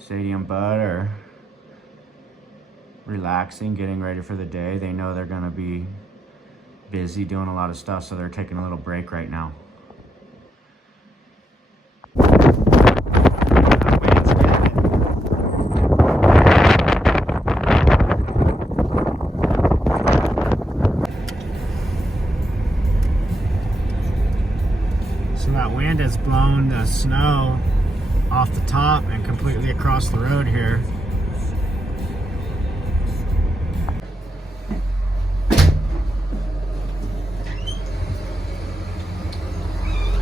Sadie and Bud are relaxing, getting ready for the day. They know they're gonna be busy doing a lot of stuff, so they're taking a little break right now. So that wind has blown the snow off the top and completely across the road here.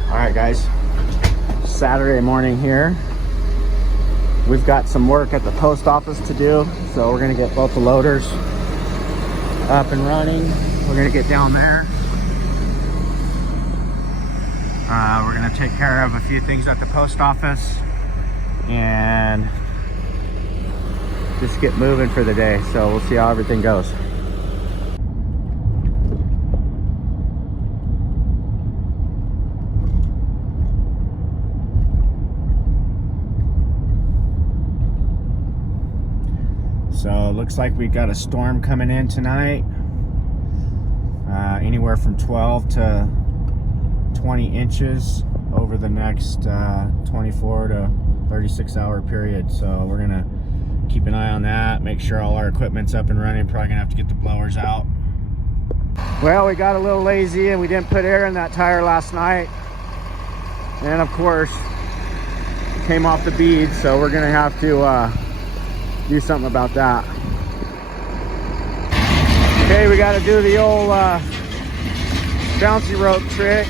All right, guys, Saturday morning here. We've got some work at the post office to do, so we're gonna get both the loaders up and running. We're gonna get down there. We're gonna take care of a few things at the post office and just get moving for the day. So we'll see how everything goes. So it looks like we got a storm coming in tonight. Anywhere from 12 to 20 inches over the next 24 to 36 hour period. So we're gonna keep an eye on that, make sure all our equipment's up and running. Probably gonna have to get the blowers out. Well, we got a little lazy and we didn't put air in that tire last night. And of course, it came off the bead, so we're gonna have to do something about that. Okay, we got to do the old bouncy rope trick.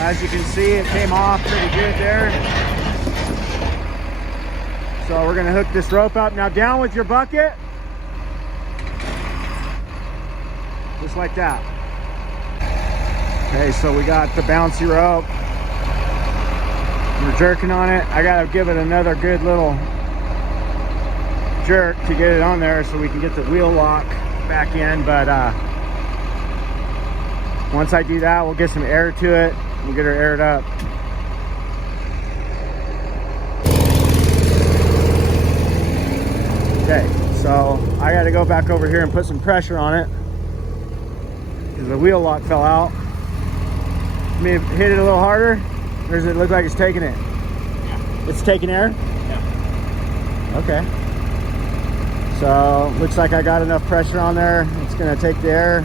As you can see, it came off pretty good there. So we're gonna hook this rope up. Now down with your bucket. Just like that. Okay, so we got the bouncy rope. We're jerking on it. I gotta give it another good little jerk to get it on there so we can get the wheel lock back in. But once I do that, we'll get some air to it. We'll get her aired up. Okay, so I got to go back over here and put some pressure on it because the wheel lock fell out. Maybe hit it a little harder, or does it look like it's taking it? Yeah. It's taking air? Yeah. Okay. So looks like I got enough pressure on there. It's going to take the air.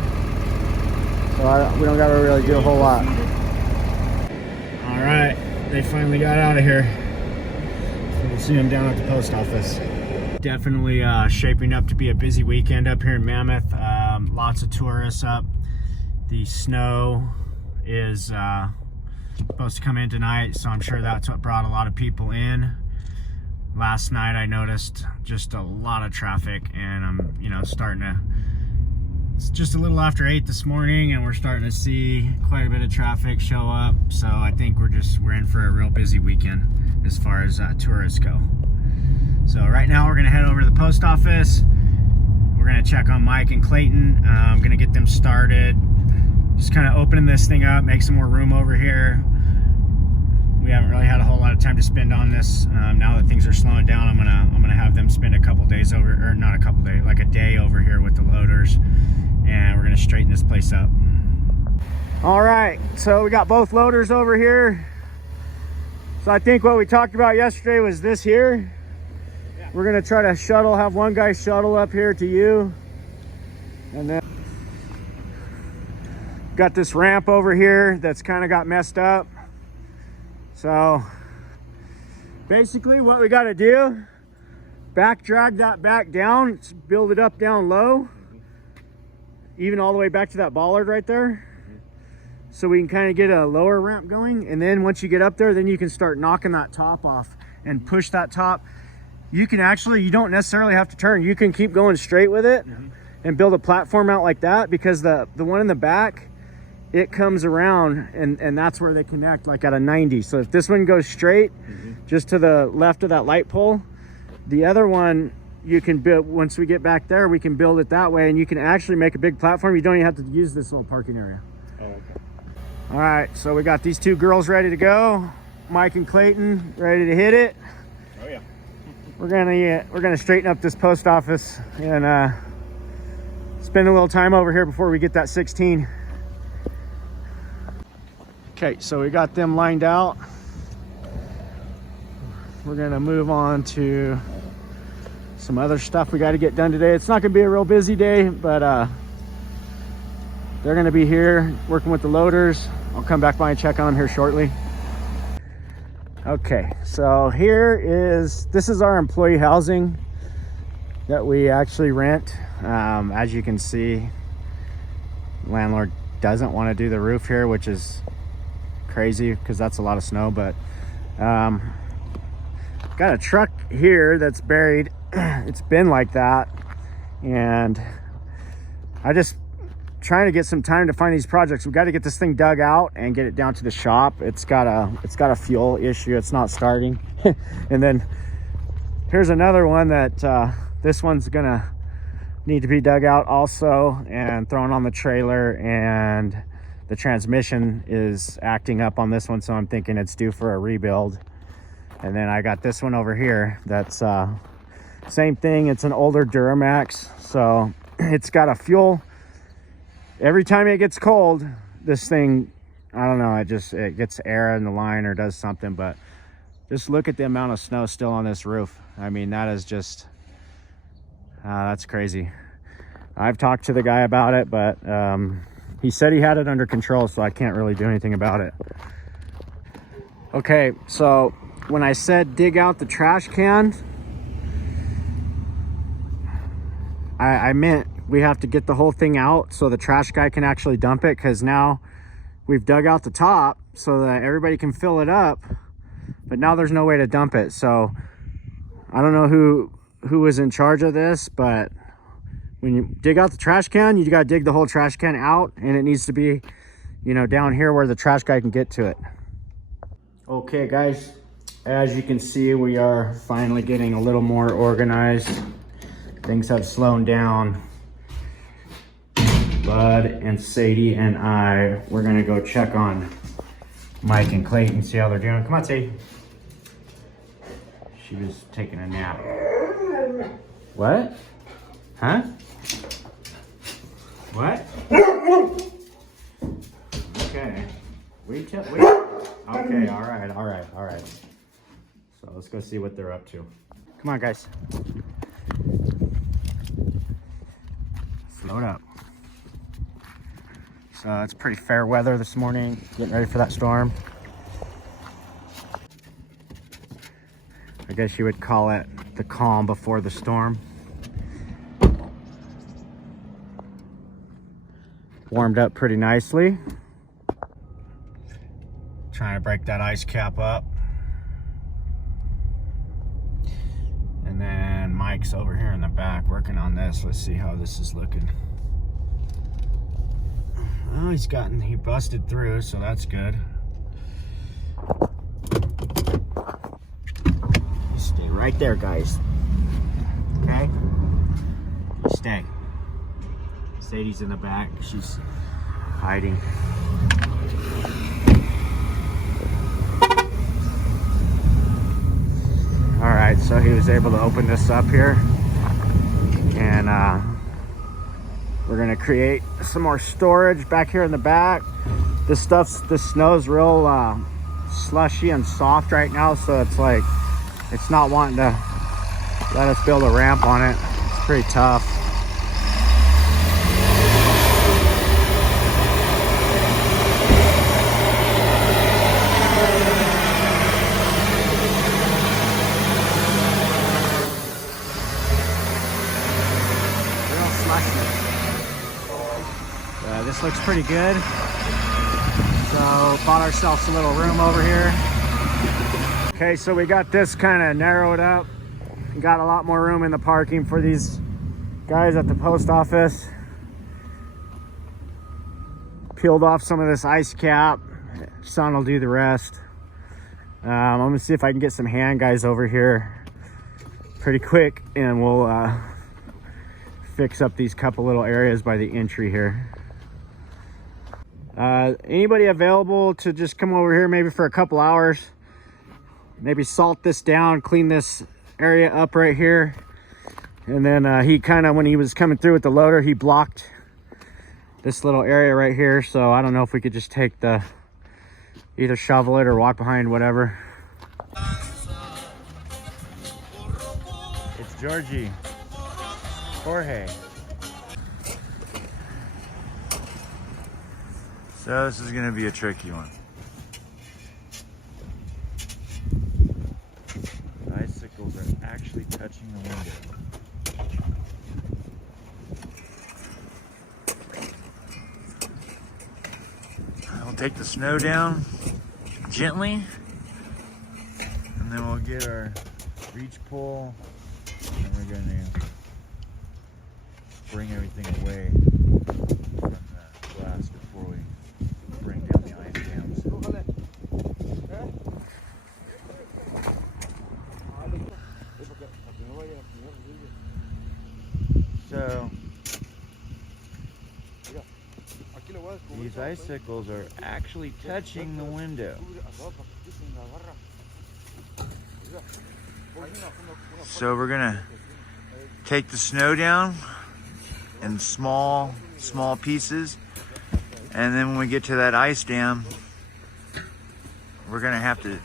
So we don't got to really do a whole lot. All right, they finally got out of here. We'll see them down at the post office. Definitely shaping up to be a busy weekend up here in Mammoth. Lots of tourists up. The snow is supposed to come in tonight, so I'm sure that's what brought a lot of people in. Last night I noticed just a lot of traffic, and I'm it's just a little after 8 this morning and we're starting to see quite a bit of traffic show up. So I think we're in for a real busy weekend as far as tourists go. So right now we're gonna head over to the post office. We're gonna check on Mike and Clayton. I'm gonna get them started. Just kind of opening this thing up, make some more room over here. We haven't really had a whole lot of time to spend on this. Now that things are slowing down, I'm gonna have them spend a couple days over, or not a couple days, like a day over here with the loaders, and we're gonna straighten this place up. All right, so we got both loaders over here. So I think what we talked about yesterday was this here. Yeah. We're gonna try to have one guy shuttle up here to you, and then got this ramp over here that's kind of got messed up. So basically what we got to do, back drag that back down, build it up down low, even all the way back to that bollard right there, so we can kind of get a lower ramp going. And then once you get up there, then you can start knocking that top off and push that top. You don't necessarily have to turn. You can keep going straight with it and build a platform out like that, because the one in the back, it comes around and that's where they connect, like at a 90. So if this one goes straight just to the left of that light pole, the other one you can build, once we get back there, we can build it that way, and you can actually make a big platform. You don't even have to use this little parking area. Oh, okay. All right, so we got these two girls ready to go. Mike and Clayton ready to hit it. we're gonna straighten up this post office and spend a little time over here before we get that 16. Okay, so we got them lined out. We're gonna move on to some other stuff we got to get done today. It's not gonna be a real busy day, but they're gonna be here working with the loaders. I'll come back by and check on them here shortly. Okay, so this is our employee housing that we actually rent. As you can see, landlord doesn't want to do the roof here, which is crazy because that's a lot of snow. But got a truck here that's buried. It's been like that, and I just trying to get some time to find these projects. We got to get this thing dug out and get it down to the shop. It's got a fuel issue. It's not starting. And then here's another one that this one's gonna need to be dug out also and thrown on the trailer, and the transmission is acting up on this one, so I'm thinking it's due for a rebuild. And then I got this one over here that's same thing. It's an older Duramax, so it's got a fuel. Every time it gets cold, this thing, I don't know, it gets air in the line or does something. But just look at the amount of snow still on this roof. I mean, that is just that's crazy. I've talked to the guy about it, but he said he had it under control, so I can't really do anything about it. Okay, so when I said dig out the trash can, I meant we have to get the whole thing out so the trash guy can actually dump it, because now we've dug out the top so that everybody can fill it up, but now there's no way to dump it. So I don't know who was in charge of this, but when you dig out the trash can, you got to dig the whole trash can out, and it needs to be, you know, down here where the trash guy can get to it. Okay guys, as you can see, we are finally getting a little more organized. Things have slowed down. Bud and Sadie and we're gonna go check on Mike and Clayton, see how they're doing. Come on, Sadie. She was taking a nap. What? Huh? What? Okay. Wait. Okay, all right. So let's go see what they're up to. Come on, guys. Load up. So it's pretty fair weather this morning, getting ready for that storm. I guess you would call it the calm before the storm. Warmed up pretty nicely. Trying to break that ice cap up. And then Mike's over here in the back working on this. Let's see how this is looking. Oh, he busted through, so that's good. You stay right there, guys. Okay? You stay. Sadie's in the back. She's hiding. All right, so he was able to open this up here, and we're gonna create some more storage back here in the back. This snow's real slushy and soft right now, so it's like it's not wanting to let us build a ramp on it. It's pretty tough. This looks pretty good. So bought ourselves a little room over here. Okay, so we got this kind of narrowed up. Got a lot more room in the parking for these guys at the post office. Peeled off some of this ice cap. Son will do the rest. I'm gonna see if I can get some hand guys over here pretty quick, and we'll fix up these couple little areas by the entry here. Anybody available to just come over here maybe for a couple hours, maybe salt this down, clean this area up right here. And then he kind of, when he was coming through with the loader, he blocked this little area right here. So I don't know if we could just take either shovel it or walk behind, whatever. It's Georgie. Jorge. So this is gonna be a tricky one. The icicles are actually touching the window. We'll take the snow down gently, and then we'll get our reach pull, and we're gonna bring everything away from the glass before we bring down the ice dams. So these icicles are actually touching the window. So we're gonna take the snow down in small pieces, and then when we get to that ice dam, we're gonna have to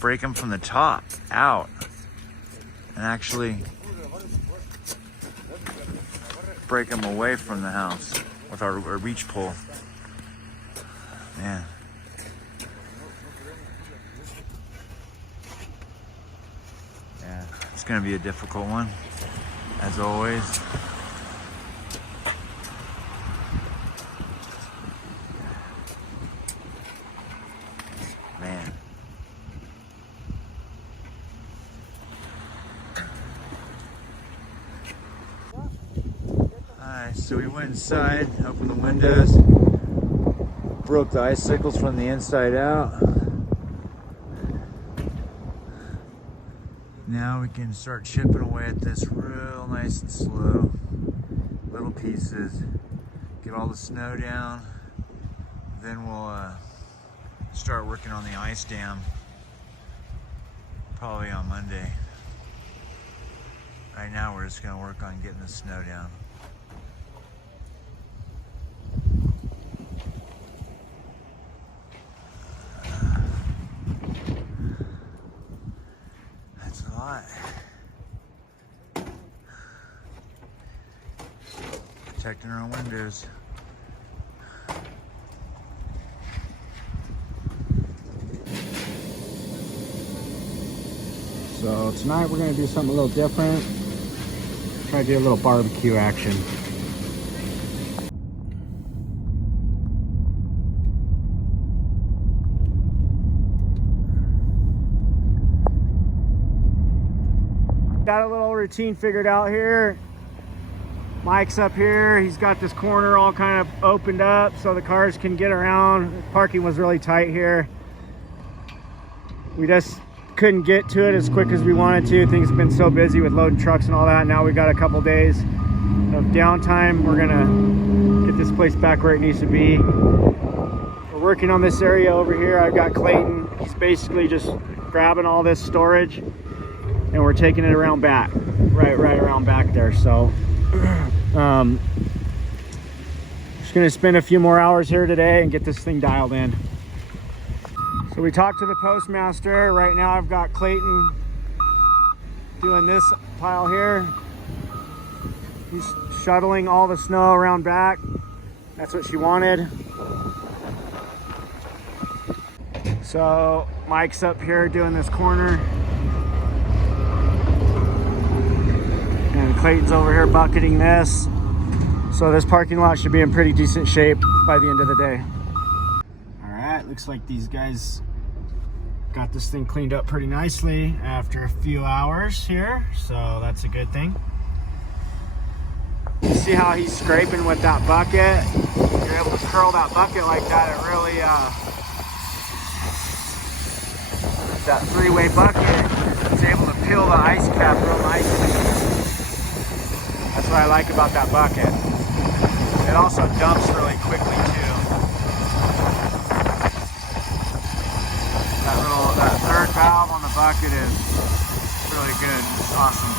break them from the top out and actually break them away from the house with our reach pull. Man. Yeah, it's gonna be a difficult one, as always. Man. Alright, so we went inside, opened the windows, broke the icicles from the inside out. Now we can start chipping away at this real nice and slow, little pieces. Get all the snow down, then we'll start working on the ice dam, probably on Monday. Right now we're just gonna work on getting the snow down. That's a lot. Protecting our windows. So tonight we're gonna do something a little different. Try to do a little barbecue action. Got a little routine figured out here. Mike's up here. He's got this corner all kind of opened up so the cars can get around. The parking was really tight here. We just couldn't get to it as quick as we wanted to. Things have been so busy with loading trucks and all that. Now we got a couple days of downtime. We're gonna get this place back where it needs to be. We're working on this area over here. I've got Clayton. He's basically just grabbing all this storage and we're taking it around back, right around back there. So just gonna spend a few more hours here today and get this thing dialed in. So we talked to the postmaster. Right now I've got Clayton doing this pile here. He's shuttling all the snow around back. That's what she wanted. So Mike's up here doing this corner. And Clayton's over here bucketing this. So this parking lot should be in pretty decent shape by the end of the day. All right, looks like these guys got this thing cleaned up pretty nicely after a few hours here. So that's a good thing. You see how he's scraping with that bucket? You're able to curl that bucket like that. It really, that three-way bucket, it's able to peel the ice cap real nicely. That's what I like about that bucket. It also dumps really quickly too. That third valve on the bucket is really good. It's awesome.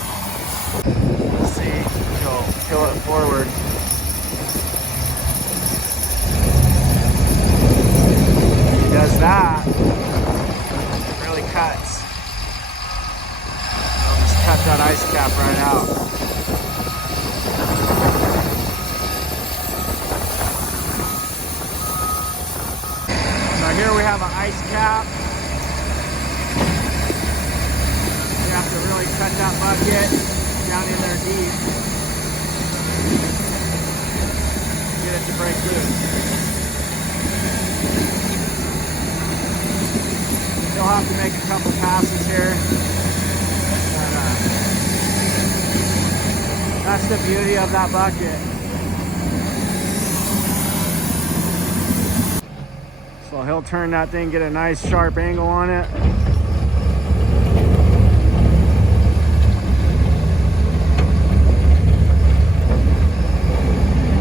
Let's see if he'll peel it forward. He does that. It really cuts. I'll just cut that ice cap right out. So here we have an ice cap. You have to really cut that bucket down in there deep. Get it to break loose. You'll have to make a couple passes here. But, that's the beauty of that bucket. So he'll turn that thing, get a nice sharp angle on it.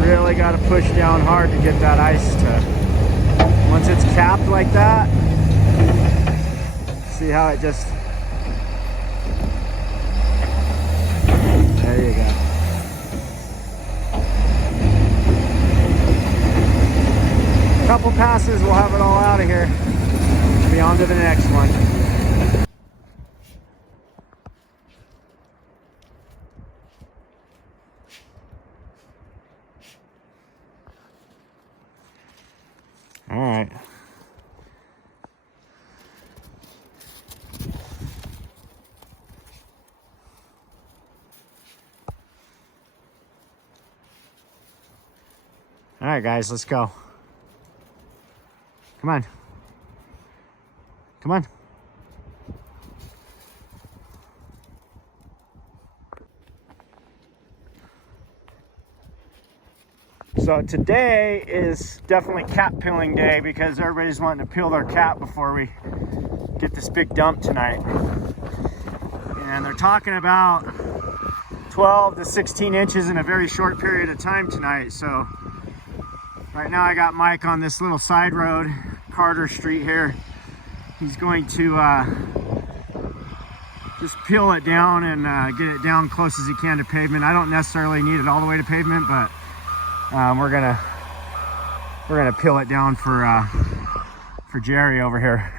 Really got to push down hard to get that ice to, once it's capped like that, see how it just, there you go. Couple passes, we'll have it all out of here. Be on to the next one. All right. All right, guys, let's go. Come on. Come on. So today is definitely cap peeling day because everybody's wanting to peel their cap before we get this big dump tonight. And they're talking about 12 to 16 inches in a very short period of time tonight. So right now I got Mike on this little side road, Carter Street here. He's going to just peel it down and get it down close as he can to pavement. I don't necessarily need it all the way to pavement, but we're gonna peel it down for Jerry over here.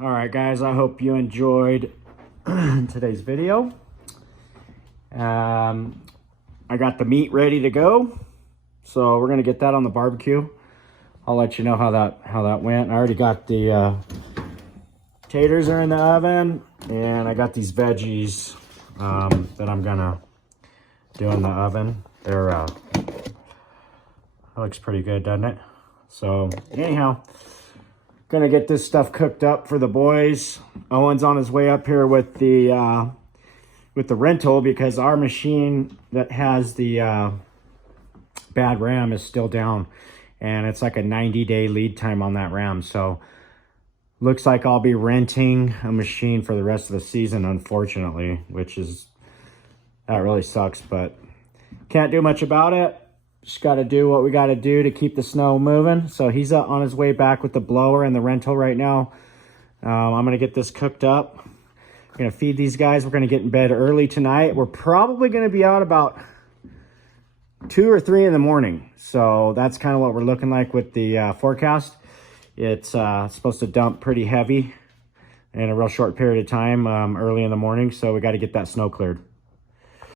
All right, guys, I hope you enjoyed today's video. I got the meat ready to go, so we're gonna get that on the barbecue. I'll let you know how that went. I already got the taters are in the oven, and I got these veggies that I'm gonna do in the oven. They're looks pretty good, doesn't it? So anyhow, gonna get this stuff cooked up for the boys. Owen's on his way up here with the rental because our machine that has the bad RAM is still down, and it's like a 90-day lead time on that RAM. So looks like I'll be renting a machine for the rest of the season, unfortunately, which is, that really sucks, but can't do much about it. Just got to do what we got to do to keep the snow moving. So he's on his way back with the blower and the rental right now. I'm going to get this cooked up. We're going to feed these guys. We're going to get in bed early tonight. We're probably going to be out about 2 or 3 in the morning. So that's kind of what we're looking like with the forecast. It's supposed to dump pretty heavy in a real short period of time early in the morning. So we got to get that snow cleared.